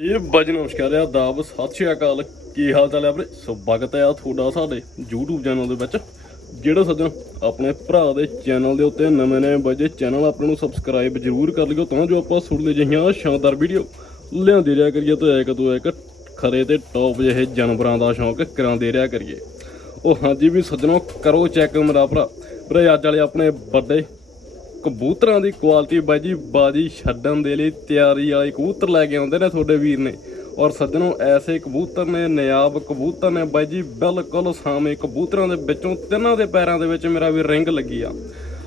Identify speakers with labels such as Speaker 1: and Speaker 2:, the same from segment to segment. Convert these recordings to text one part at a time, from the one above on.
Speaker 1: ਇਹ ਵਜਨ ਨਮਸਕਾਰ ਆ ਦਾਬ ਸਤਿ ਸ਼੍ਰੀ ਅਕਾਲ। ਕੀ ਹਾਲ ਚਾਲ ਹੈ ਵੀਰੇ? ਸਵਾਗਤ ਹੈ ਆ ਤੁਹਾਡਾ ਸਾਡੇ YouTube ਚੈਨਲ ਦੇ ਵਿੱਚ, ਜਿਹੜਾ ਸੱਜਣ ਆਪਣੇ ਭਰਾ ਦੇ ਚੈਨਲ ਦੇ ਉੱਤੇ ਨਵੇਂ ਨਵੇਂ ਵਜੇ ਚੈਨਲ ਆਪਣੇ ਨੂੰ ਸਬਸਕ੍ਰਾਈਬ ਜ਼ਰੂਰ ਕਰ ਲਿਓ, ਤਾਂ ਜੋ ਆਪਾਂ ਸੁਣਦੇ ਜਿਹੀਆਂ ਸ਼ਾਨਦਾਰ ਵੀਡੀਓ ਲਿਆਂਦੇ ਰਿਹਾ ਕਰੀਏ ਤੇ ਇੱਕ ਤੋਂ ਇੱਕ ਖਰੇ ਤੇ ਟੌਪ ਜਿਹੇ ਜਾਨਵਰਾਂ ਦਾ ਸ਼ੌਂਕ ਕਰਾਉਂਦੇ ਰਿਹਾ ਕਰੀਏ। ਉਹ ਹਾਂਜੀ ਵੀ ਸੱਜਣੋ, ਕਰੋ ਚੈੱਕ ਮੇਰਾ ਭਰਾ। ਵੀਰੇ, ਅੱਜ ਵਾਲੇ ਆਪਣੇ ਵੱਡੇ ਕਬੂਤਰਾਂ ਦੀ ਕੁਆਲਿਟੀ ਬਾਈ ਜੀ ਬਾਜੀ ਛੱਡਣ ਦੇ ਲਈ ਤਿਆਰੀ ਵਾਲੇ ਕਬੂਤਰ ਲੈ ਕੇ ਆਉਂਦੇ ਨੇ ਤੁਹਾਡੇ ਵੀਰ ਨੇ। ਔਰ ਸੱਜਣੋ, ਐਸੇ ਕਬੂਤਰ ਨੇ, ਨਿਆਬ ਕਬੂਤਰ ਨੇ ਬਾਈ ਜੀ ਬਿਲਕੁਲ ਸਾਵੇਂ ਕਬੂਤਰਾਂ ਦੇ ਵਿੱਚੋਂ ਤਿੰਨਾਂ ਦੇ ਪੈਰਾਂ ਦੇ ਵਿੱਚ ਮੇਰਾ ਵੀ ਰਿੰਗ ਲੱਗੀ ਆ।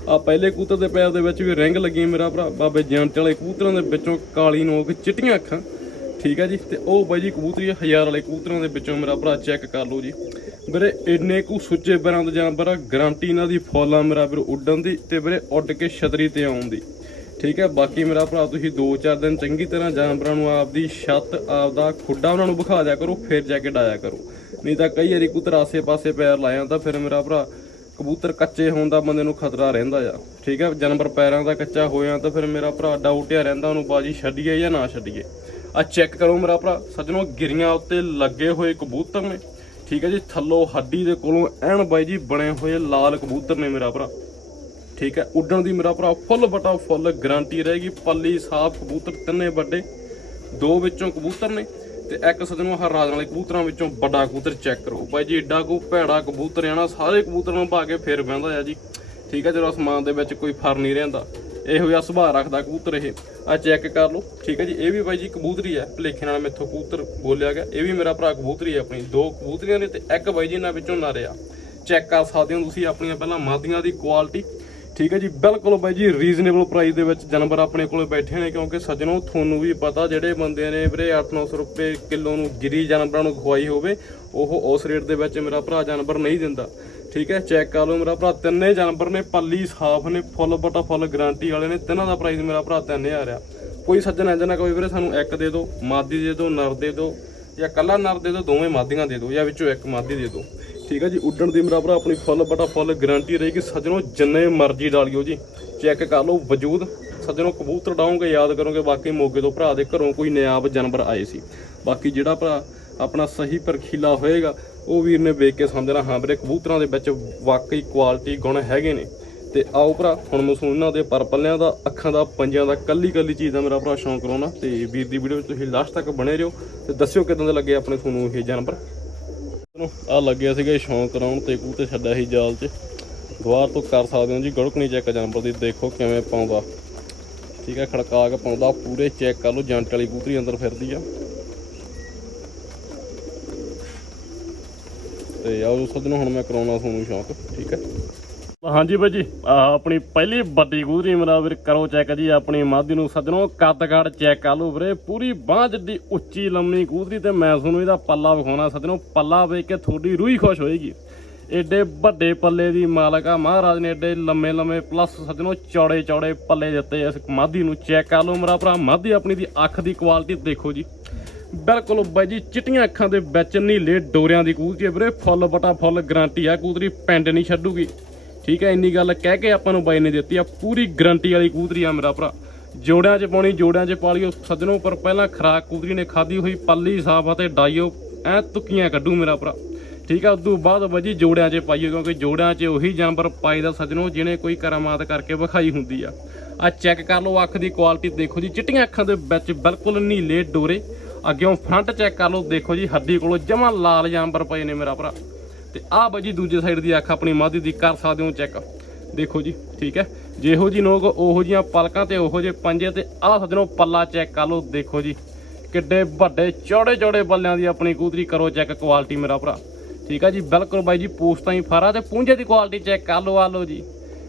Speaker 1: ਆ ਪਹਿਲੇ ਕਬੂਤਰ ਦੇ ਪੈਰ ਦੇ ਵਿੱਚ ਵੀ ਰਿੰਗ ਲੱਗੀ ਮੇਰਾ ਭਰਾ। ਬਾਬੇ ਜੰਟ ਵਾਲੇ ਕਬੂਤਰਾਂ ਦੇ ਵਿੱਚੋਂ ਕਾਲੀ ਨੋਕ ਚਿੱਟੀਆਂ ਅੱਖਾਂ। ਠੀਕ ਹੈ ਜੀ, ਤੇ ਉਹ ਬਾਈ ਜੀ ਕਬੂਤਰੀ ਹਜ਼ਾਰ ਵਾਲੇ ਕਬੂਤਰਾਂ ਦੇ ਵਿੱਚੋਂ ਮੇਰਾ ਭਰਾ ਚੈੱਕ ਕਰ ਲਓ ਜੀ। ਵੀਰੇ, ਇੰਨੇ ਕੁ ਸੁੱਚੇ ਪੈਰਾਂ ਦੇ ਜਾਨਵਰ ਆ ਗਰੰਟੀ ਇਹਨਾਂ ਦੀ ਫੁੱਲ ਮੇਰਾ ਵੀਰ ਉੱਡਣ ਦੀ ਤੇ ਵੀਰੇ ਉੱਡ ਕੇ ਛਤਰੀ ਤੇ ਆਉਣ ਦੀ। ਠੀਕ ਹੈ ਬਾਕੀ ਮੇਰਾ ਭਰਾ ਤੁਸੀਂ 2-4 ਦਿਨ ਚੰਗੀ ਤਰ੍ਹਾਂ ਜਾਨਵਰਾਂ ਨੂੰ ਆਪਦੀ ਛੱਤ, ਆਪਦਾ ਖੁੱਡਾ ਉਹਨਾਂ ਨੂੰ ਵਿਖਾ ਦਿਆ ਕਰੋ, ਫਿਰ ਜਾ ਕੇ ਡਾਇਆ ਕਰੋ। ਨਹੀਂ ਤਾਂ ਕਈ ਵਾਰੀ ਕਬੂਤਰ ਆਸੇ-ਪਾਸੇ ਪੈਰ ਲਾਇਆ ਤਾਂ ਫਿਰ ਮੇਰਾ ਭਰਾ ਕਬੂਤਰ ਕੱਚੇ ਹੋਣ ਦਾ ਬੰਦੇ ਨੂੰ ਖਤਰਾ ਰਹਿੰਦਾ ਆ। ਠੀਕ ਹੈ ਜਾਨਵਰ ਪੈਰਾਂ ਦਾ ਕੱਚਾ ਹੋਇਆ ਤਾਂ ਫਿਰ ਮੇਰਾ ਭਰਾ ਡਾਊਟ ਆ ਰਹਿੰਦਾ, ਉਹਨੂੰ ਬਾਜੀ ਛੱਡੀਏ ਜਾਂ ਨਾ ਛੱਡੀਏ। ਆ ਚੈੱਕ ਕਰੋ ਮੇਰਾ ਭਰਾ, ਸੱਜਣੋ, ਗਿਰੀਆਂ ਉੱਤੇ ਲੱਗੇ ਹੋਏ ਕਬੂਤਰ ਨੇ। ਠੀਕ ਹੈ ਜੀ, ਥੱਲੋਂ ਹੱਡੀ ਦੇ ਕੋਲੋਂ ਐਨ ਬਾਈ ਜੀ ਬਣੇ ਹੋਏ ਲਾਲ ਕਬੂਤਰ ਨੇ ਮੇਰਾ ਭਰਾ। ਠੀਕ ਹੈ, ਉੱਡਣ ਦੀ ਮੇਰਾ ਭਰਾ ਫੁੱਲ ਬਟਾ ਫੁੱਲ ਗਾਰੰਟੀ ਰਹੇਗੀ। ਪੱਲੀ ਸਾਫ਼ ਕਬੂਤਰ ਤਿੰਨੇ ਵੱਡੇ, ਦੋ ਵਿੱਚੋਂ ਕਬੂਤਰ ਨੇ ਤੇ ਇੱਕ ਸੱਜਣੋ ਆਹ ਰਾਜਨ ਵਾਲੇ ਕਬੂਤਰਾਂ ਵਿੱਚੋਂ ਵੱਡਾ ਕਬੂਤਰ ਚੈੱਕ ਕਰੋ। ਬਾਈ ਜੀ, ਏਡਾ ਕੋ ਭੈੜਾ ਕਬੂਤਰ ਆ ਨਾ, ਸਾਰੇ ਕਬੂਤਰਾਂ ਨੂੰ ਪਾ ਕੇ ਫੇਰ ਬਹਿੰਦਾ ਆ ਜੀ। ਠੀਕ ਹੈ, ਜਦੋਂ ਅਸਮਾਨ ਦੇ ਵਿੱਚ ਕੋਈ ਫਰ ਨਹੀਂ ਰਹਿੰਦਾ। ਇਹੋ ਜਿਹਾ ਸੁਭਾਅ ਰੱਖਦਾ ਕਬੂਤਰ ਇਹ। ਆ ਚੈੱਕ ਕਰ ਲਓ। ਠੀਕ ਹੈ ਜੀ? ਇਹ ਵੀ ਬਾਈ ਜੀ ਕਬੂਤਰੀ ਹੈ ਭਲੇਖੇ ਨਾਲ ਮੈਥੋਂ ਕਬੂਤਰ ਬੋਲਿਆ ਗਿਆ। ਇਹ ਵੀ ਮੇਰਾ ਭਰਾ ਕਬੂਤਰੀ ਹੈ ਆਪਣੀ। ਦੋ ਕਬੂਤਰੀਆਂ ਨੇ ਤੇ ਇੱਕ ਬਾਈ ਜੀ ਇਹਨਾਂ ਵਿੱਚੋਂ ਨਰ ਆ। ਚੈੱਕ ਕਰ ਸਕਦੇ ਹੋ ਤੁਸੀਂ ਆਪਣੀਆਂ ਪਹਿਲਾਂ ਮਾਦੀਆਂ ਦੀ ਕੁਆਲਿਟੀ। ਠੀਕ ਹੈ ਜੀ? ਬਿਲਕੁਲ ਬਾਈ ਜੀ ਰੀਜ਼ਨੇਬਲ ਪ੍ਰਾਈਸ ਦੇ ਵਿੱਚ ਜਾਨਵਰ ਆਪਣੇ ਕੋਲੇ ਬੈਠੇ ਨੇ ਕਿਉਂਕਿ ਸੱਜਣੋ, ਤੁਹਾਨੂੰ ਵੀ ਪਤਾ ਜਿਹੜੇ ਬੰਦੇ ਨੇ ਵੀਰੇ 8-900 ਰੁਪਏ ਕਿਲੋ ਨੂੰ ਗਿਰੀ ਜਾਨਵਰਾਂ ਨੂੰ ਖਵਾਈ ਹੋਵੇ, ਉਹ ਉਸ ਰੇਟ ਦੇ ਵਿੱਚ ਮੇਰਾ ਭਰਾ ਜਾਨਵਰ ਨਹੀਂ ਦਿੰਦਾ। ਠੀਕ ਹੈ ਚੈੱਕ ਕਰ ਲਓ ਮੇਰਾ ਭਰਾ, ਤਿੰਨੇ ਜਾਨਵਰ ਨੇ ਪੱਲੀ, ਸਾਫ਼ ਨੇ, ਫੁੱਲ ਬਟਾ ਫੁੱਲ ਗਾਰੰਟੀ ਵਾਲੇ ਨੇ, ਤਿੰਨਾਂ ਦਾ ਪ੍ਰਾਈਸ ਮੇਰਾ ਭਰਾ 3000 ਆ। ਕੋਈ ਸੱਜਣ ਇੰਜ ਨਾ ਕੋਈ ਵੀਰੇ, ਸਾਨੂੰ ਇੱਕ ਦੇ ਦਿਓ, ਮਾਦੀ ਦੇ ਦਿਓ, ਨਰ ਦੇ ਦਿਓ, ਜਾਂ ਕੱਲਾ ਨਰ ਦੇ ਦਿਓ, ਦੋਵੇਂ ਮਾਦੀਆਂ ਦੇ ਦਿਓ, ਜਾਂ ਵਿੱਚੋਂ ਇੱਕ ਮਾਦੀ ਦੇ ਦਿਓ। ਠੀਕ ਹੈ ਜੀ, ਉੱਡਣ ਦੀ ਮੇਰਾ ਭਰਾ ਆਪਣੀ ਫੁੱਲ ਬਟਾ ਫੁੱਲ ਗਾਰੰਟੀ ਰਹੇਗੀ। ਸੱਜਣੋ, ਜਿੰਨੇ ਮਰਜ਼ੀ ਡਾਲਿਓ ਜੀ ਚੈੱਕ ਕਰ ਲਓ ਵਜੂਦ। ਸੱਜਣੋ, ਕਬੂਤਰ ਡਾਉਂਗੇ ਯਾਦ ਕਰੋਗੇ, ਬਾਕੀ ਮੋਗੇ ਤੋਂ ਭਰਾ ਦੇ ਘਰੋਂ ਕੋਈ ਨਿਆਬ ਜਾਨਵਰ ਆਏ ਸੀ। ਬਾਕੀ ਜਿਹੜਾ ਭਰਾ ਆਪਣਾ ਸਹੀ ਪਰਖੀਲਾ ਹੋਏਗਾ ਉਹ ਵੀਰ ਨੇ ਵੇਖ ਕੇ ਸਮਝਣਾ ਹਾਂ ਵੀਰੇ, ਕਬੂਤਰਾਂ ਦੇ ਵਿੱਚ ਵਾਕਈ ਕੁਆਲਿਟੀ ਗੁਣ ਹੈਗੇ ਨੇ। ਤੇ ਆਓ ਭਰਾ, ਹੁਣ ਮੈਂ ਤੁਹਾਨੂੰ ਇਹਨਾਂ ਦੇ ਪਰ ਪੱਲਿਆਂ ਦਾ, ਅੱਖਾਂ ਦਾ, ਪੰਜਿਆਂ ਦਾ ਕੱਲੀ ਕੱਲੀ ਚੀਜ਼ ਦਾ ਮੇਰਾ ਭਰਾ ਸ਼ੌਂਕ ਕਰਾਉਣਾ। ਤੇ ਵੀਰ ਦੀ ਵੀਡੀਓ ਵਿੱਚ ਤੁਸੀਂ ਲਾਸਟ ਤੱਕ ਬਣੇ ਰਹੋ ਤੇ ਦੱਸਿਓ ਕਿਦਾਂ ਦੇ ਲੱਗੇ ਆਪਣੇ ਤੁਹਾਨੂੰ ਇਹ ਜਾਨਵਰ। ਆ ਲੱਗਿਆ ਸੀਗਾ ਸ਼ੌਂਕ ਕਰਾਉਣ ਤੇ ਕੂਤੇ ਛੱਡਿਆ ਸੀ ਜਾਲ 'ਚ। ਦੁਆਰ ਤੋਂ ਕਰ ਸਕਦੇ ਹੋ ਜੀ, ਗੜਕਣੀ ਚੈੱਕ ਜਾਨਵਰ ਦੀ, ਦੇਖੋ ਕਿਵੇਂ ਪਾਉਂਦਾ। ਠੀਕ ਹੈ ਖੜਕਾ ਕੇ ਪਾਉਂਦਾ, ਪੂਰੇ ਚੈੱਕ ਕਰ ਲਓ, ਜੰਟ ਵਾਲੀ ਕੂਤਰੀ ਅੰਦਰ ਫਿਰਦੀ ਆ। ਤੇ ਆਓ ਸੱਜਣੋ ਹੁਣ ਮੈਂ ਕਰਾਉਣਾ ਤੁਹਾਨੂੰ ਸ਼ੌਂਕ, ਠੀਕ ਹੈ? ਹਾਂਜੀ ਬਾਈ ਜੀ ਆਹ ਆਪਣੀ ਪਹਿਲੀ ਵੱਡੀ ਕਬੂਤਰੀ ਮੇਰਾ ਵੀਰ ਕਰੋ ਚੈੱਕ ਜੀ, ਆਪਣੀ ਮਾਦੀ ਨੂੰ ਸੱਜਣੋ ਕੱਦਗੜ ਚੈੱਕ ਕਰ ਲਓ ਵੀਰੇ, ਪੂਰੀ ਬਾਂਹ ਜਿੱਡੀ ਉੱਚੀ ਲੰਮੀ ਕਬੂਤਰੀ ਤੇ ਮੈਂ ਤੁਹਾਨੂੰ ਇਹਦਾ ਪੱਲਾ ਵਿਖਾਉਣਾ ਸੱਜਣੋ, ਪੱਲਾ ਵੇਖ ਕੇ ਤੁਹਾਡੀ ਰੂਹ ਹੀ ਖੁਸ਼ ਹੋਏਗੀ। ਏਡੇ ਵੱਡੇ ਪੱਲੇ ਦੀ ਮਾਲਕ ਆ ਮਹਾਰਾਜ ਨੇ, ਏਡੇ ਲੰਮੇ ਲੰਮੇ ਪਲੱਸ ਸੱਜਣੋ ਚੌੜੇ ਚੌੜੇ ਪੱਲੇ ਦਿੱਤੇ ਇਸ ਮਾਦੀ ਨੂੰ ਚੈੱਕ ਕਰ ਲਓ ਮੇਰਾ ਭਰਾ, ਮਾਦੀ ਆਪਣੀ ਦੀ ਅੱਖ ਦੀ ਕੁਆਲਿਟੀ ਦੇਖੋ ਜੀ। ਬਿਲਕੁਲ ਬਾਈ ਜੀ, ਚਿੱਟੀਆਂ ਅੱਖਾਂ ਦੇ ਵਿੱਚ ਨੀਲੇ ਡੋਰਿਆਂ ਦੀ ਕਬੂਤਰੀ ਆ ਵੀਰੇ। ਫੁੱਲ ਬਟਾ ਫੁੱਲ ਗਰੰਟੀ ਆ, ਕੂਤਰੀ ਪਿੰਡ ਨਹੀਂ ਛੱਡੂਗੀ। ਠੀਕ ਹੈ, ਇੰਨੀ ਗੱਲ ਕਹਿ ਕੇ ਆਪਾਂ ਨੂੰ ਬਾਈ ਨੇ ਦਿੱਤੀ ਆ, ਪੂਰੀ ਗਰੰਟੀ ਵਾਲੀ ਕੂਤਰੀ ਆ ਮੇਰਾ ਭਰਾ। ਜੋੜਿਆਂ 'ਚ ਪਾਉਣੀ, ਜੋੜਿਆਂ 'ਚ ਪਾ ਲਿਓ, ਸੱਜਣੋ ਪਰ ਪਹਿਲਾਂ ਖਰਾਕ ਕੂਤਰੀ ਨੇ ਖਾਦੀ ਹੋਈ, ਪੱਲੀ ਸਾਫ਼ ਅਤੇ ਡਾਈਓ ਐ ਤੁਕੀਆਂ ਕੱਢੂ ਮੇਰਾ ਭਰਾ। ਠੀਕ ਆ ਉਦੋਂ ਬਾਅਦ ਬਾਜੀ ਜੋੜਿਆਂ 'ਚ ਪਾਈਓ, ਕਿਉਂਕਿ ਜੋੜਿਆਂ 'ਚ ਉਹੀ ਜਾਨਵਰ ਪਾਈਦਾ ਸੱਜਣੋ, ਜਿਹਨੇ ਕੋਈ ਕਰਾਮਾਤ ਕਰਕੇ ਵਿਖਾਈ ਹੁੰਦੀ ਆ। ਆ ਚੈੱਕ ਕਰ ਲਓ, ਅੱਖ ਦੀ ਕੁਆਲਿਟੀ ਦੇਖੋ ਜੀ, ਚਿੱਟੀਆਂ ਅੱਖਾਂ ਦੇ ਵਿੱਚ ਬਿਲਕੁਲ ਨੀਲੇ ਡੋਰੇ। ਅੱਗਿਓਂ ਫਰੰਟ ਚੈੱਕ ਕਰ ਲਓ। ਦੇਖੋ ਜੀ, ਹੱਡੀ ਕੋਲੋਂ ਜਮਾ ਲਾਲ ਜਾਨਵਰ ਪਏ ਨੇ ਮੇਰਾ ਭਰਾ। ਤੇ ਆਹ ਬਾਜੀ ਦੂਜੇ ਸਾਈਡ ਦੀ ਅੱਖ ਆਪਣੀ ਮਾਦੀ ਦੀ ਕਰ ਸਕਦੇ ਹੋ ਚੈੱਕ ਦੇਖੋ ਜੀ, ਠੀਕ ਹੈ? ਜਿਹੋ ਜੀ ਨੋਕ ਉਹੋ ਜੀਆਂ ਪਲਕਾਂ ਤੇ ਉਹੋ ਜੇ ਪੰਜੇ ਤੇ ਆਹ ਸੱਜਣੋ ਪੱਲਾ ਚੈੱਕ ਕਰ ਲਓ। ਦੇਖੋ ਜੀ, ਕਿੱਡੇ ਵੱਡੇ ਚੌੜੇ ਚੌੜੇ ਬੱਲਿਆਂ ਦੀ ਆਪਣੀ ਕੂਤਰੀ ਕਰੋ ਚੈੱਕ ਕੁਆਲਿਟੀ ਮੇਰਾ ਭਰਾ। ਠੀਕ ਆ ਜੀ? ਬਿਲਕੁਲ ਬਾਈ ਜੀ ਪੂਛ ਹੀ ਫਾਰਾ ਤੇ ਪੂੰਝੇ ਦੀ ਕੁਆਲਿਟੀ ਚੈੱਕ ਕਰ ਲਓ, ਆ ਲਓ ਜੀ।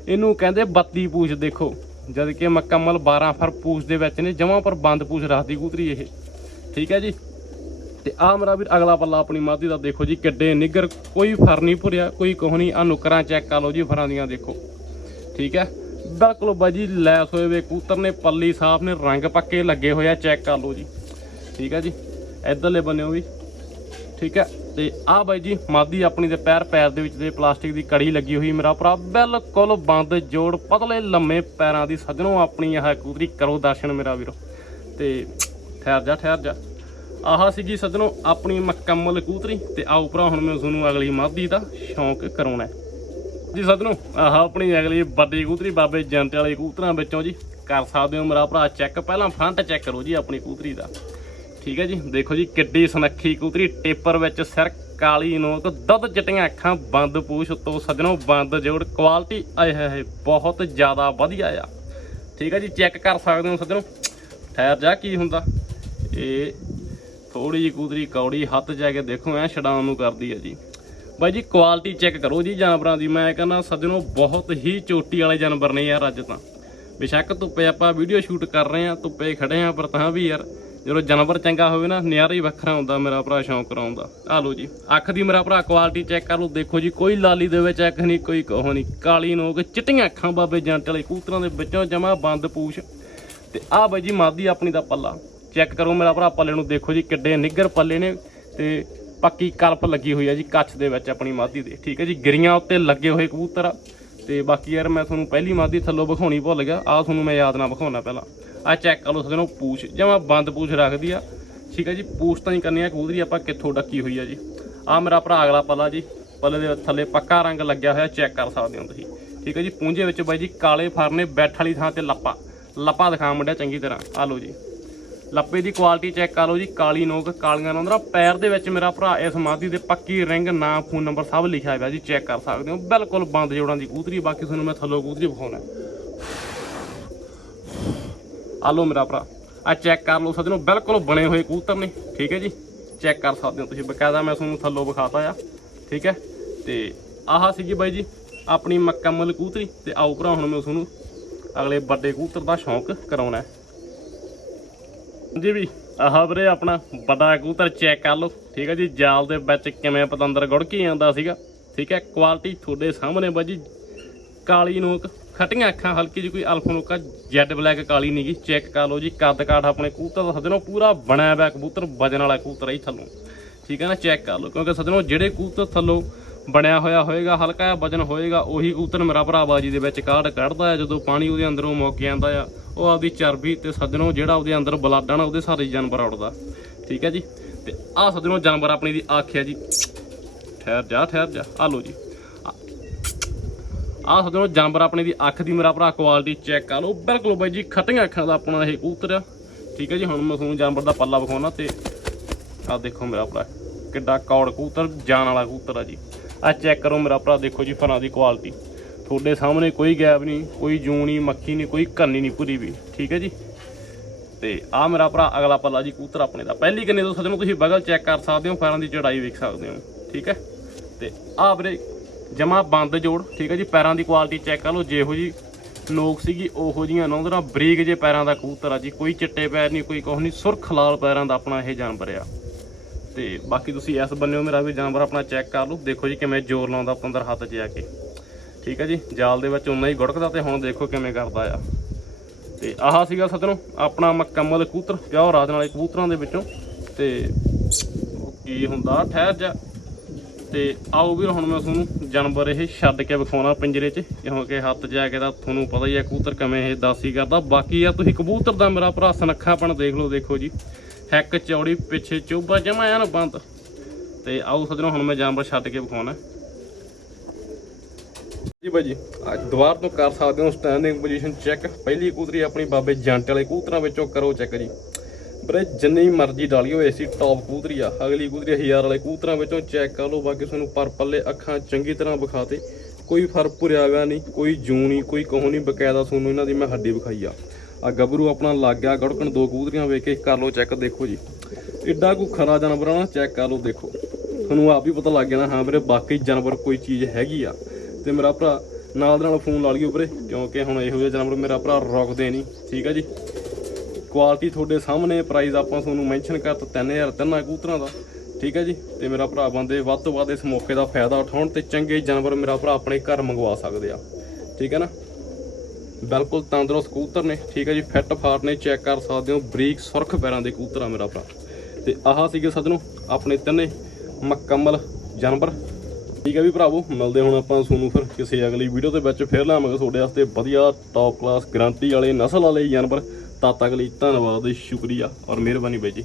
Speaker 1: ਇਹਨੂੰ ਕਹਿੰਦੇ 32 ਪੂਛ, ਦੇਖੋ। ਜਦ ਕਿ ਮੁਕੰਮਲ 12 ਫਰ ਪੂਛ ਦੇ ਵਿੱਚ ਨੇ, ਜਮਾਂ ਪਰ ਬੰਦ ਪੂਛ ਰੱਖਦੀ ਕੂਤਰੀ ਇਹ। ਠੀਕ ਹੈ ਜੀ? ਤੇ ਆ ਮੇਰਾ ਵੀਰ ਅਗਲਾ ਪੱਲਾ ਆਪਣੀ ਮਾਦੀ ਦਾ ਦੇਖੋ ਜੀ, ਕਿੱਡੇ ਨਿੱਗਰ ਕੋਈ ਫਰ ਨਹੀਂ ਭੁਰਿਆ, ਕੋਈ ਕੋਹ ਨਹੀਂ। ਆ ਨੁਕਰਾਂ ਚੈੱਕ ਕਰ ਲਓ ਜੀ, ਫਰਾਂ ਦੀਆਂ ਦੇਖੋ। ਠੀਕ ਹੈ? ਬਿਲਕੁਲ ਬਾਜੀ, ਲੈਸ ਹੋਏ ਵੇ ਕੂਤਰ ਨੇ, ਪੱਲੀ ਸਾਫ਼ ਨੇ, ਰੰਗ ਪੱਕੇ ਲੱਗੇ ਹੋਏ ਆ, ਚੈੱਕ ਕਰ ਲਓ ਜੀ। ਠੀਕ ਹੈ ਜੀ? ਇਧਰਲੇ ਬੰਨਿਓ ਵੀ। ਠੀਕ ਹੈ? ਤੇ ਆ ਬਾਈ ਜੀ ਮਾਦੀ ਆਪਣੀ ਦੇ ਪੈਰ ਪੈਰ ਦੇ ਵਿੱਚ ਦੇ ਪਲਾਸਟਿਕ ਦੀ ਕੜੀ ਲੱਗੀ ਹੋਈ ਮੇਰਾ ਭਰਾ। ਬਿਲਕੁਲ ਬੰਦ, ਜੋੜ, ਪਤਲੇ, ਲੰਮੇ ਪੈਰਾਂ ਦੀ ਸੱਜਣੋ ਆਪਣੀ ਆਹ ਕੂਤਰੀ ਕਰੋ ਦਰਸ਼ਨ ਮੇਰਾ ਵੀਰੋ। ਤੇ ਠਹਿਰ ਜਾ ਠਹਿਰ ਜਾ। ਆਹ ਸੀਗੀ ਸੱਜਣੋ ਆਪਣੀ ਮੁਕੰਮਲ ਕੂਤਰੀ ਤੇ ਆਓ ਭਰਾ, ਹੁਣ ਮੈਂ ਤੁਹਾਨੂੰ ਅਗਲੀ ਮਾਦੀ ਦਾ ਸ਼ੌਂਕ ਕਰਾਉਣਾ ਜੀ ਸੱਜਣੋ, ਆਹ ਆਪਣੀ ਅਗਲੀ ਵੱਡੀ ਕੂਤਰੀ ਬਾਬੇ ਜੰਟ ਵਾਲੀ ਕਬੂਤਰਾਂ ਵਿੱਚੋਂ ਜੀ, ਕਰ ਸਕਦੇ ਹੋ ਮੇਰਾ ਭਰਾ ਚੈੱਕ ਪਹਿਲਾਂ ਫਰੰਟ ਚੈੱਕ ਕਰੋ ਜੀ ਆਪਣੀ ਕੂਤਰੀ ਦਾ। ਠੀਕ ਹੈ ਜੀ, ਦੇਖੋ ਜੀ ਕਿੱਡੀ ਸੁਨੱਖੀ ਕਬੂਤਰੀ ਟੇਪਰ ਵਿੱਚ ਸਿਰ, ਕਾਲੀ ਨੋਕ, ਦੁੱਧ ਚਟੀਆਂ ਅੱਖਾਂ, ਬੰਦ ਪੂਛ ਉੱਤੋਂ ਸੱਜਣੋ, ਬੰਦ ਜੋੜ ਕੁਆਲਿਟੀ ਆਏ ਹਾਏ ਬਹੁਤ ਜ਼ਿਆਦਾ ਵਧੀਆ ਆ। ਠੀਕ ਹੈ ਜੀ ਚੈੱਕ ਕਰ ਸਕਦੇ ਹੋ ਸੱਜਣੋ। ਠਹਿਰ ਜਾ, ਕੀ ਹੁੰਦਾ? ਇਹ ਥੋੜੀ ਜਿਹੀ ਕਬੂਤਰੀ ਕੌੜੀ ਹੱਥ ਜਾ ਕੇ ਦੇਖੋ, ਐ ਛਡਾਉਣ ਨੂੰ ਕਰਦੀ ਹੈ ਜੀ। ਬਾਈ ਜੀ ਕੁਆਲਿਟੀ ਚੈੱਕ ਕਰੋ ਜੀ ਜਾਨਵਰਾਂ ਦੀ। ਮੈਂ ਕਹਿੰਦਾ ਸੱਜਣੋ, ਬਹੁਤ ਹੀ ਚੋਟੀ ਵਾਲੇ ਜਾਨਵਰ ਨੇ ਯਾਰ ਅੱਜ ਤਾਂ। ਬੇਸ਼ੱਕ ਧੁੱਪੇ ਆਪਾਂ ਵੀਡੀਓ ਸ਼ੂਟ ਕਰ ਰਹੇ ਆ ਧੁੱਪੇ ਖੜੇ ਆ ਪਰ ਤਾਂ ਵੀ ਯਾਰ, ਜਦੋਂ ਜਾਨਵਰ ਚੰਗਾ ਹੋਵੇ ਨਾ, ਨਿਆਰਾ ਹੀ ਵੱਖਰਾ ਹੁੰਦਾ ਮੇਰਾ ਭਰਾ ਸ਼ੌਂਕ ਕਰਾਉਂਦਾ ਆ ਲਓ ਜੀ, ਅੱਖ ਦੀ ਮੇਰਾ ਭਰਾ ਕੁਆਲਿਟੀ ਚੈੱਕ ਕਰ ਲਓ। ਦੇਖੋ ਜੀ, ਕੋਈ ਲਾਲੀ ਦੇ ਵਿੱਚ ਅੱਖ ਨਹੀਂ, ਕੋਈ ਕੋਹ ਨਹੀਂ। ਕਾਲੀ ਨੋਕ, ਚਿੱਟੀਆਂ ਅੱਖਾਂ ਬਾਬੇ ਜੰਟ ਵਾਲੇ ਕੂਤਰਾਂ ਦੇ ਵਿੱਚੋਂ ਜਮਾ ਬੰਦ ਪੂਛ। ਤੇ ਆ ਬਾਈ ਜੀ, ਮਾਦੀ ਆਪਣੀ ਦਾ ਪੱਲਾ। ਚੈੱਕ ਕਰੋ ਮੇਰਾ ਭਰਾ ਪੱਲੇ ਨੂੰ, ਦੇਖੋ ਜੀ ਕਿੱਡੇ ਨਿੱਗਰ ਪੱਲੇ ਨੇ ਤੇ ਪੱਕੀ ਕਲਪ ਲੱਗੀ ਹੋਈ ਆ ਜੀ ਕੱਚ ਦੇ ਵਿੱਚ ਆਪਣੀ ਮਾਦੀ ਦੇ, ਠੀਕ ਹੈ ਜੀ, ਗਿਰੀਆਂ ਉੱਤੇ ਲੱਗੇ ਹੋਏ ਕਬੂਤਰ ਆ। ਤੇ ਬਾਕੀ ਯਾਰ ਮੈਂ ਤੁਹਾਨੂੰ ਪਹਿਲੀ ਮਾਦੀ ਥੱਲੋਂ ਵਿਖਾਉਣੀ ਭੁੱਲ ਗਿਆ ਆ ਤੁਹਾਨੂੰ ਮੈਂ ਯਾਦ ਨਾ ਵਿਖਾਉਣਾ ਪਹਿਲਾਂ। ਆ ਚੈੱਕ ਕਰ ਲਓ ਸਜਣੋ, ਪੂਛ, ਜਮਾ ਬੰਦ ਪੂਛ ਰੱਖਦੀ ਆ, ਠੀਕ ਹੈ ਜੀ, ਪੂਛ ਤਾਂ ਹੀ ਕਰਨੀ ਆ ਕਬੂਤਰੀ ਆਪਾਂ ਕਿੱਥੋਂ ਡੱਕੀ ਹੋਈ ਆ ਜੀ। ਆ ਮੇਰਾ ਭਰਾ ਅਗਲਾ ਪੱਲਾ ਜੀ, ਪੱਲੇ ਦੇ ਥੱਲੇ ਪੱਕਾ ਰੰਗ ਲੱਗਿਆ ਹੋਇਆ ਚੈੱਕ ਕਰ ਸਕਦੇ ਹੋ ਤੁਸੀਂ। ਠੀਕ ਹੈ ਜੀ, ਪੂੰਝੇ ਵਿੱਚ ਬਾਈ ਜੀ, ਕਾਲੇ ਫਰਨੇ ਬੈਠ ਵਾਲੀ ਥਾਂ ਤੇ ਲੱਪਾ ਲੱਪਾ ਦਿਖਾ ਮੁੰਡਿਆ, ਚੰਗੀ ਤਰ੍ਹਾਂ। ਆ ਲਓ ਜੀ। ਲੱਪੇ ਦੀ ਕੁਆਲਿਟੀ ਚੈੱਕ ਕਰ ਲਓ ਜੀ, ਕਾਲੀ ਨੋਕ, ਕਾਲੀਆਂ ਨੋਂਦਰਾ ਪੈਰ ਦੇ ਵਿੱਚ ਮੇਰਾ ਭਰਾ ਇਸ ਮਾਦੀ ਦੇ ਪੱਕੀ ਰਿੰਗ ਨਾਂ ਫੋਨ ਨੰਬਰ ਸਭ ਲਿਖਿਆ ਹੋਇਆ ਜੀ ਚੈੱਕ ਕਰ ਸਕਦੇ ਹੋ। ਬਿਲਕੁਲ ਬੰਦ ਜੋੜਾਂ ਦੀ ਕੂਤਰੀ, ਬਾਕੀ ਤੁਹਾਨੂੰ ਮੈਂ ਥੱਲੋਂ ਕੂਤਰੀ ਵਿਖਾਉਣਾ। ਆ ਲਓ ਮੇਰਾ ਭਰਾ, ਆ ਚੈੱਕ ਕਰ ਲਓ ਸੱਜਣੋ, ਬਿਲਕੁਲ ਬਣੇ ਹੋਏ ਕੂਤਰ ਨੇ, ਠੀਕ ਹੈ ਜੀ? ਚੈੱਕ ਕਰ ਸਕਦੇ ਹੋ ਤੁਸੀਂ, ਬਕਾਇਦਾ ਮੈਂ ਤੁਹਾਨੂੰ ਥੱਲੋਂ ਵਿਖਾਤਾ ਆ, ਠੀਕ ਹੈ? ਤੇ ਆਹ ਸੀਗੀ ਬਾਈ ਜੀ, ਆਪਣੀ ਮੁਕੰਮਲ ਕੂਤਰੀ। ਤੇ ਆਓ ਭਰਾ, ਹੁਣ ਮੈਂ ਤੁਹਾਨੂੰ ਅਗਲੇ ਵੱਡੇ ਕੂਤਰ ਦਾ ਸ਼ੌਂਕ ਕਰਾਉਣਾ ਜੀ ਵੀ, ਆਹ ਵੀਰੇ ਆਪਣਾ ਵੱਡਾ ਕਬੂਤਰ ਚੈੱਕ ਕਰ ਲਓ। ਠੀਕ ਹੈ ਜੀ, ਜਾਲ ਦੇ ਵਿੱਚ ਕਿਵੇਂ ਪਤੰਦਰ ਗੁੜ ਕੇ ਆਉਂਦਾ ਸੀਗਾ। ਠੀਕ ਹੈ ਕੁਆਲਿਟੀ ਤੁਹਾਡੇ ਸਾਹਮਣੇ ਬਾਜੀ ਕਾਲੀ ਨੋਕ ਖਟੀਆਂ ਅੱਖਾਂ, ਹਲਕੀ ਜਿਹੀ ਕੋਈ ਅਲਫਾ ਨੋਕਾ ਜੈਡ ਬਲੈਕ ਕਾਲੀ ਨਹੀਂਗੀ ਚੈੱਕ ਕਰ ਲਓ ਜੀ, ਕੱਦ ਕਾਠ ਆਪਣੇ ਕਬੂਤਰ ਦਾ ਸੱਜਣੋ ਪੂਰਾ ਬਣਿਆ ਹੋਇਆ ਕਬੂਤਰ, ਵਜਨ ਵਾਲਾ ਕਬੂਤਰ ਹੈ ਜੀ ਥੱਲੋਂ। ਠੀਕ ਹੈ ਨਾ ਚੈੱਕ ਕਰ ਲਓ, ਕਿਉਂਕਿ ਸੱਜਣੋ ਜਿਹੜੇ ਕਬੂਤਰ ਥੱਲੋਂ ਬਣਿਆ ਹੋਇਆ ਹੋਏਗਾ, ਹਲਕਾ ਜਿਹਾ ਵਜਨ ਹੋਏਗਾ, ਉਹੀ ਕਬੂਤਰ ਮੇਰਾ ਭਰਾ ਬਾਜੀ ਦੇ ਵਿੱਚ ਕਾਢ ਕੱਢਦਾ ਹੈ ਜਦੋਂ ਪਾਣੀ ਉਹਦੇ ਅੰਦਰੋਂ ਮੁੱਕ ਜਾਂਦਾ ਆ। ਉਹ ਆਪਦੀ ਚਰਬੀ ਤੇ ਸੱਜਣੋ ਜਿਹੜਾ ਉਹਦੇ ਅੰਦਰ ਬਲੱਡ ਆਣਾ ਉਹਦੇ ਸਾਰੇ ਜਾਨਵਰ ਉੱਡਦਾ। ਠੀਕ ਹੈ ਜੀ? ਤੇ ਆਹ ਸੱਜਣੋ ਜਾਨਵਰ ਆਪਣੀ ਦੀ ਅੱਖ ਹੈ ਜੀ। ਠਹਿਰ ਜਾ ਠਹਿਰ ਜਾ। ਆ ਲਓ ਜੀ। ਆਹ ਸੱਜਣੋ ਜਾਨਵਰ ਆਪਣੇ ਦੀ ਅੱਖ ਦੀ, ਮੇਰਾ ਭਰਾ ਕੁਆਲਿਟੀ ਚੈੱਕ ਕਰ ਲਓ। ਬਿਲਕੁਲ ਬਾਈ ਜੀ, ਖਟੀਆਂ ਅੱਖਾਂ ਦਾ ਆਪਣਾ ਇਹ ਕਬੂਤਰ ਆ। ਠੀਕ ਹੈ ਜੀ? ਹੁਣ ਮੈਂ ਤੁਹਾਨੂੰ ਜਾਨਵਰ ਦਾ ਪੱਲਾ ਵਿਖਾਉਣਾ ਤੇ ਆਹ ਦੇਖੋ ਮੇਰਾ ਭਰਾ, ਕਿੱਡਾ ਕੌੜ ਕਬੂਤਰ, ਜਾਨ ਵਾਲਾ ਕਬੂਤਰ ਆ ਜੀ। ਆਹ ਚੈੱਕ ਕਰੋ ਮੇਰਾ ਭਰਾ, ਦੇਖੋ ਜੀ, ਫਰਾਂ ਦੀ ਕੁਆਲਿਟੀ ਤੁਹਾਡੇ ਸਾਹਮਣੇ ਕੋਈ ਗੈਪ ਨਹੀਂ, ਕੋਈ ਜੂੰ ਨਹੀਂ, ਮੱਖੀ ਨਹੀਂ, ਕੋਈ ਕੰਨੀ ਨਹੀਂ ਪੂਰੀ ਵੀ, ਠੀਕ ਹੈ ਜੀ? ਤੇ ਆ ਮੇਰਾ ਭਰਾ ਅਗਲਾ ਪੱਲਾ ਜੀ ਕੂਤਰ ਆਪਣੇ ਦਾ। ਪਹਿਲੀ ਕਿੰਨੇ ਤੋਂ ਸੱਜਣੋ, ਤੁਸੀਂ ਬਗਲ ਚੈੱਕ ਕਰ ਸਕਦੇ ਹੋ, ਪੈਰਾਂ ਦੀ ਚੜਾਈ ਵੇਖ ਸਕਦੇ ਹੋ, ਠੀਕ ਹੈ? ਤੇ ਆ ਵੀਰੇ ਜਮਾ ਬੰਦ ਜੋੜ, ਠੀਕ ਹੈ ਜੀ? ਪੈਰਾਂ ਦੀ ਕੁਆਲਿਟੀ ਚੈੱਕ ਕਰ ਲਓ, ਜਿਹੋ ਜੀ ਨੋਕ ਸੀਗੀ, ਉਹੋ ਜੀਆਂ ਨੌਂਦਰਾ ਬਰੀਕ ਜੇ ਪੈਰਾਂ ਦਾ ਕਬੂਤਰ ਆ ਜੀ। ਕੋਈ ਚਿੱਟੇ ਪੈਰ ਨਹੀਂ, ਕੋਈ ਕੁਛ ਨਹੀਂ, ਸੁਰਖ ਲਾਲ ਪੈਰਾਂ ਦਾ ਆਪਣਾ ਇਹ ਜਾਨਵਰ ਆ। ਤੇ ਬਾਕੀ ਤੁਸੀਂ ਇਸ ਬੰਨਿਓ ਮੇਰਾ ਵੀ ਜਾਨਵਰ ਆਪਣਾ ਚੈੱਕ ਕਰ ਲਓ, ਦੇਖੋ ਜੀ ਕਿਵੇਂ ਜ਼ੋਰ ਲਾਉਂਦਾ, ਪੰਦਰ ਹੱਥ 'ਚ ਆ ਕੇ। ਠੀਕ ਹੈ ਜੀ, ਜਾਲ ਦੇ ਵਿੱਚ ਉਨਾ ਹੀ ਗੁੜਕਦਾ ਤੇ ਹੁਣ ਦੇਖੋ ਕਿਵੇਂ ਕਰਦਾ ਆ। ਤੇ ਆਹ ਸੀਗਾ ਸੱਜਣੋ, ਆਪਣਾ ਮੁਕੰਮਲ ਕਬੂਤਰ ਪਿਓਰ ਰਾਜਨ ਨਾਲੇ ਕਬੂਤਰਾਂ ਦੇ ਵਿੱਚੋਂ। ਤੇ ਕੀ ਹੁੰਦਾ, ਠਹਿਰ ਜਾ। ਤੇ ਆਓ ਵੀ ਹੁਣ ਮੈਂ ਤੁਹਾਨੂੰ ਜਾਨਵਰ ਇਹ ਛੱਡ ਕੇ ਵਿਖਾਉਣਾ ਪਿੰਜਰੇ 'ਚ, ਕਿਉਂਕਿ ਹੱਥ ਜਾ ਕੇ ਤਾਂ ਤੁਹਾਨੂੰ ਪਤਾ ਹੀ ਹੈ ਕਬੂਤਰ ਕਿਵੇਂ ਇਹ ਦਾਸੀ ਕਰਦਾ। ਬਾਕੀ ਆ ਤੁਸੀਂ ਕਬੂਤਰ ਦਾ ਮੇਰਾ ਭਰਾ ਸਨੱਖਾਪਣ ਦੇਖ ਲਓ, ਦੇਖੋ ਜੀ। ਹੈਕ ਚੌੜੀ, ਪਿੱਛੇ ਚੋਬਾ ਜਮਾ ਐਨ ਬੰਦ। ਤੇ ਆਓ ਸੱਜਣੋ, ਹੁਣ ਮੈਂ ਜਾਨਵਰ ਛੱਡ ਕੇ ਵਿਖਾਉਣਾ। ਜੀ ਬਾਈ ਅੱਜ ਦੁਬਾਰ ਤੋਂ ਕਰ ਸਕਦੇ ਹੋ ਸਟੈਂਡਿੰਗ ਪੋਜੀਸ਼ਨ ਚੈੱਕ ਪਹਿਲੀ ਕੂਤਰੀ ਆਪਣੀ ਬਾਬੇ ਜੰਟ ਵਾਲੇ ਕੂਤਰਾਂ ਵਿੱਚੋਂ ਕਰੋ ਚੈੱਕ ਜੀ। ਵੀਰੇ, ਜਿੰਨੀ ਮਰਜ਼ੀ ਡਾਲੀ ਹੋਏ ਸੀ ਟੌਪ ਕੂਤਰੀ ਆ। ਅਗਲੀ ਕੂਤਰੀ ਹਜ਼ਾਰ ਵਾਲੇ ਕੂਤਰਾਂ ਵਿੱਚੋਂ ਚੈੱਕ ਕਰ ਲਓ, ਬਾਕੀ ਤੁਹਾਨੂੰ ਪਰ ਪੱਲੇ ਅੱਖਾਂ ਚੰਗੀ ਤਰ੍ਹਾਂ ਵਿਖਾਤੇ ਕੋਈ ਫ਼ਰਕ ਪੁਰਿਆ ਹੋਇਆ ਨਹੀਂ, ਕੋਈ ਜੂ ਨਹੀਂ, ਕੋਈ ਕਹੋ ਨਹੀਂ, ਬਕਾਇਦਾ ਤੁਹਾਨੂੰ ਇਹਨਾਂ ਦੀ ਮੈਂ ਹੱਡੀ ਵਿਖਾਈ ਆ। ਆ ਗੱਭਰੂ ਆਪਣਾ ਲੱਗ ਗਿਆ, ਗੜਕਣ ਦੋ ਕੂਤਰੀਆਂ ਵੇਖ ਕੇ ਕਰ ਲਓ ਚੈੱਕ ਦੇਖੋ ਜੀ। ਐਡਾ ਕੋ ਖਰਾ ਜਾਨਵਰ ਆ ਨਾ ਚੈੱਕ ਕਰ ਲਓ, ਦੇਖੋ। ਤੁਹਾਨੂੰ ਆਪ ਹੀ ਪਤਾ ਲੱਗ ਜਾਣਾ ਹਾਂ ਵੀਰੇ, ਬਾਕੀ ਜਾਨਵਰ ਕੋਈ ਚੀਜ਼ ਹੈਗੀ ਆ। ਤੇ ਮੇਰਾ ਭਰਾ ਨਾਲ ਦੇ ਨਾਲ ਫੋਨ ਲਾ ਲਿਓ ਵੀਰੇ ਕਿਉਂਕਿ ਹੁਣ ਇਹੋ ਜਿਹੇ ਜਾਨਵਰ ਮੇਰਾ ਭਰਾ ਰੁਕਦੇ ਨਹੀਂ, ਠੀਕ ਹੈ ਜੀ? ਕੁਆਲਿਟੀ ਤੁਹਾਡੇ ਸਾਹਮਣੇ ਪ੍ਰਾਈਸ ਆਪਾਂ ਤੁਹਾਨੂੰ ਮੈਂਸ਼ਨ ਕਰਤਾ 3000 ਤਿੰਨਾਂ ਕਬੂਤਰਾਂ ਦਾ, ਠੀਕ ਹੈ ਜੀ? ਤੇ ਮੇਰਾ ਭਰਾ ਬੰਦੇ ਵੱਧ ਤੋਂ ਵੱਧ ਇਸ ਮੌਕੇ ਦਾ ਫਾਇਦਾ ਉਠਾਉਣ ਤੇ ਚੰਗੇ ਜਾਨਵਰ ਮੇਰਾ ਭਰਾ ਆਪਣੇ ਘਰ ਮੰਗਵਾ ਸਕਦੇ ਆ, ਠੀਕ ਹੈ ਨਾ? ਬਿਲਕੁਲ ਤੰਦਰੁਸਤ ਕਬੂਤਰ ਨੇ, ਠੀਕ ਹੈ ਜੀ? ਫਿੱਟ ਫਾਟ ਨੇ ਚੈੱਕ ਕਰ ਸਕਦੇ ਹੋ, ਬਰੀਕ, ਸੁਰਖ ਪੈਰਾਂ ਦੇ ਕਬੂਤਰ ਆ ਮੇਰਾ ਭਰਾ। ਤੇ ਆਹ ਸੀਗੇ ਸੱਜਣੋ, ਆਪਣੇ ਤਿੰਨੇ ਮੁਕੰਮਲ ਜਾਨਵਰ। ਠੀਕ ਹੈ ਵੀ ਭਰਾਵੋ, ਮਿਲਦੇ ਹੁਣ ਆਪਾਂ ਤੁਹਾਨੂੰ ਫਿਰ ਕਿਸੇ ਅਗਲੀ ਵੀਡੀਓ ਦੇ ਵਿੱਚ। ਫਿਰ ਲਾਵਾਂਗੇ ਤੁਹਾਡੇ ਵਾਸਤੇ ਵਧੀਆ ਟੌਪ ਕਲਾਸ ਗਰੰਟੀ ਵਾਲੇ ਨਸਲ ਵਾਲੇ ਜਾਨਵਰ। ਤਦ ਤੱਕ ਲਈ ਧੰਨਵਾਦ, ਸ਼ੁਕਰੀਆ ਔਰ ਮਿਹਰਬਾਨੀ ਬਾਈ ਜੀ।